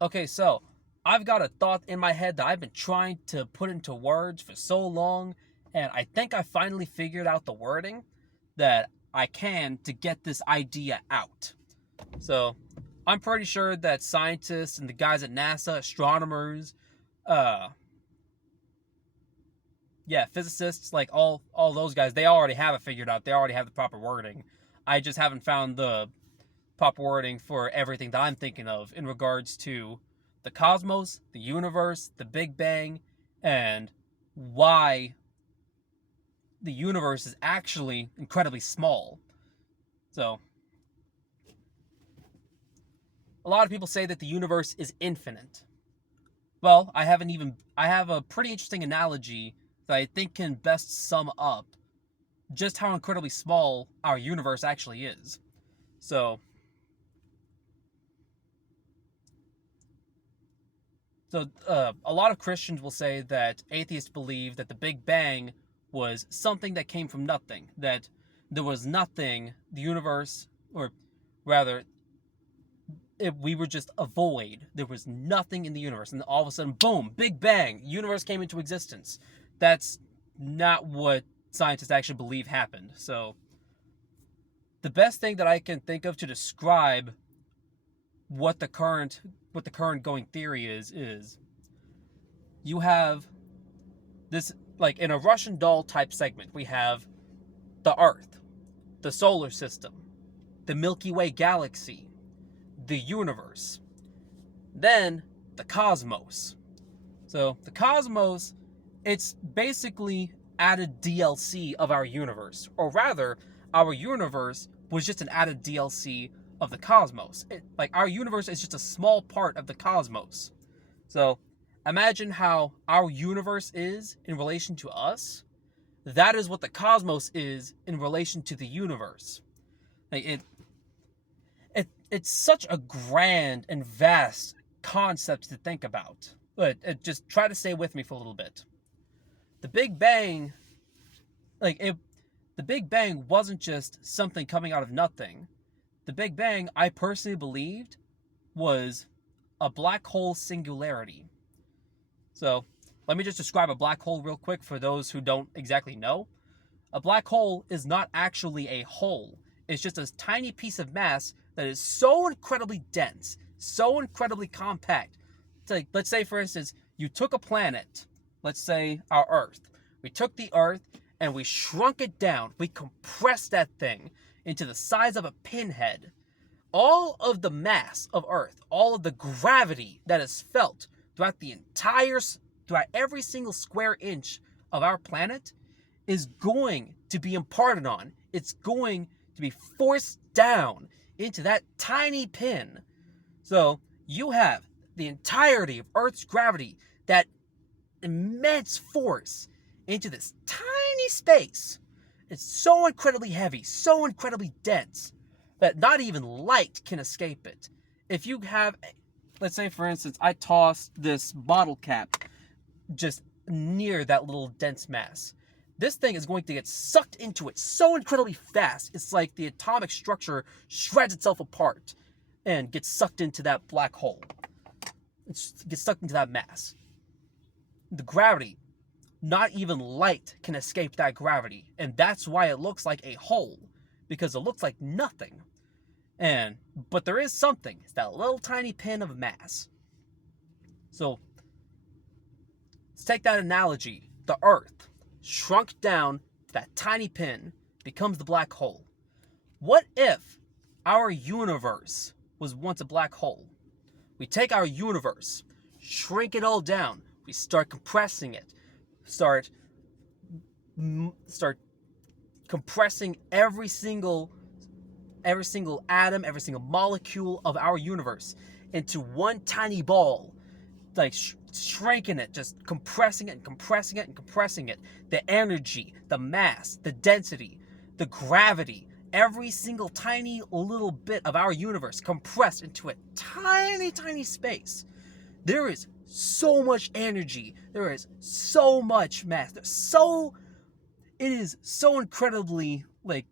Okay, so I've got a thought in my head that I've been trying to put into words for so long, and I think I finally figured out the wording that I can to get this idea out. So I'm pretty sure that scientists and the guys at NASA, astronomers, uh, yeah, physicists, like all those guys, they already have it figured out. They already have the proper wording. I just haven't found the proper wording for everything that I'm thinking of in regards to the cosmos, the universe, the Big Bang, and why the universe is actually incredibly small. So, a lot of people say that the universe is infinite. Well, I have a pretty interesting analogy that I think can best sum up just how incredibly small our universe actually is. So, a lot of Christians will say that atheists believe that the Big Bang was something that came from nothing, that there was nothing, the universe, or rather, we were just a void. There was nothing in the universe, and all of a sudden, boom, Big Bang, universe came into existence. That's not what scientists actually believe happened. So, the best thing that I can think of to describe what the current going theory is you have this, like in a Russian doll type segment, we have the Earth, the solar system, the Milky Way galaxy, the universe, then the cosmos. So the cosmos, it's basically added DLC of our universe, or rather, our universe was just an added DLC of the cosmos. Like our universe is just a small part of the cosmos. So imagine how our universe is in relation to us. That is what the cosmos is in relation to the universe. Like it's such a grand and vast concept to think about. But just try to stay with me for a little bit. The Big Bang, like it, the Big Bang wasn't just something coming out of nothing. The Big Bang, I personally believed, was a black hole singularity. So let me just describe a black hole real quick for those who don't exactly know. A black hole is not actually a hole. It's just a tiny piece of mass that is so incredibly dense, so incredibly compact. It's like, let's say, for instance, you took a planet, let's say our Earth. We took the Earth and we shrunk it down. We compressed that thing into the size of a pinhead. All of the mass of Earth, all of the gravity that is felt throughout every single square inch of our planet is going to be imparted on. It's going to be forced down into that tiny pin. So you have the entirety of Earth's gravity, that immense force, into this tiny space. It's so incredibly heavy, so incredibly dense, that not even light can escape it. If you have, let's say for instance, I tossed this bottle cap just near that little dense mass. This thing is going to get sucked into it so incredibly fast. It's like the atomic structure shreds itself apart and gets sucked into that black hole. It gets sucked into that mass. The gravity, not even light can escape that gravity. And that's why it looks like a hole, because it looks like nothing. But there is something. It's that little tiny pin of mass. So let's take that analogy. The Earth, shrunk down to that tiny pin, becomes the black hole. What if our universe was once a black hole? We take our universe, shrink it all down, we start compressing it, start compressing every single atom, every single molecule of our universe into one tiny ball, like shrinking it, just compressing it and compressing it and compressing it. The energy, the mass, the density, the gravity, every single tiny little bit of our universe compressed into a tiny, tiny space. There is so much energy. There is so much mass. It is so incredibly, like,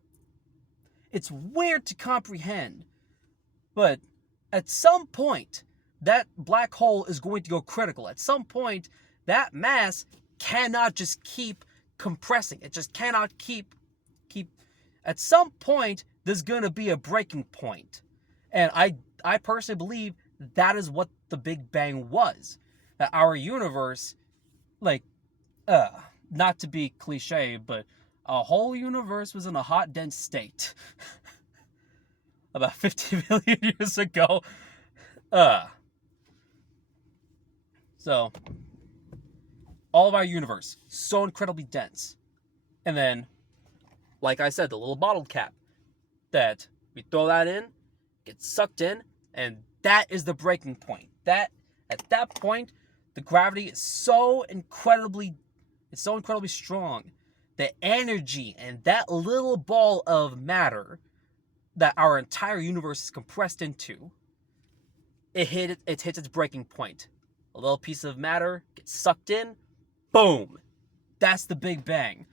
it's weird to comprehend. But at some point, that black hole is going to go critical. At some point, that mass cannot just keep compressing. It just cannot keep. At some point, there's going to be a breaking point. And I personally believe that is what the Big Bang was. That our universe, like, not to be cliche, but our whole universe was in a hot, dense state. About 50 million years ago. So, all of our universe, so incredibly dense. And then, like I said, the little bottle cap, that we throw that in, gets sucked in, and that is the breaking point. That, at that point, the gravity is so incredibly strong. The energy and that little ball of matter that our entire universe is compressed into, it hits its breaking point. A little piece of matter gets sucked in, boom. That's the Big Bang.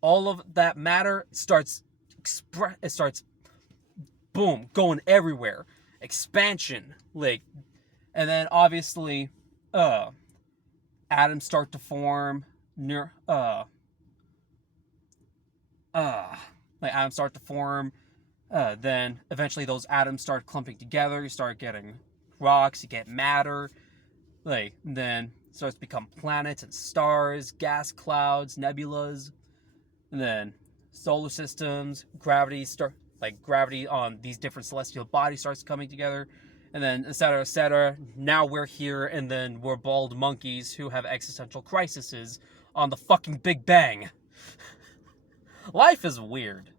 All of that matter starts boom, going everywhere. Expansion, like, and then obviously atoms start to form near like atoms start to form. Then eventually those atoms start clumping together. You start getting rocks. You get matter. Like, then it starts to become planets and stars, gas clouds, nebulas, and then solar systems. Gravity on these different celestial bodies starts coming together, and then et cetera, et cetera. Now we're here, and then we're bald monkeys who have existential crises on the fucking Big Bang. Life is weird.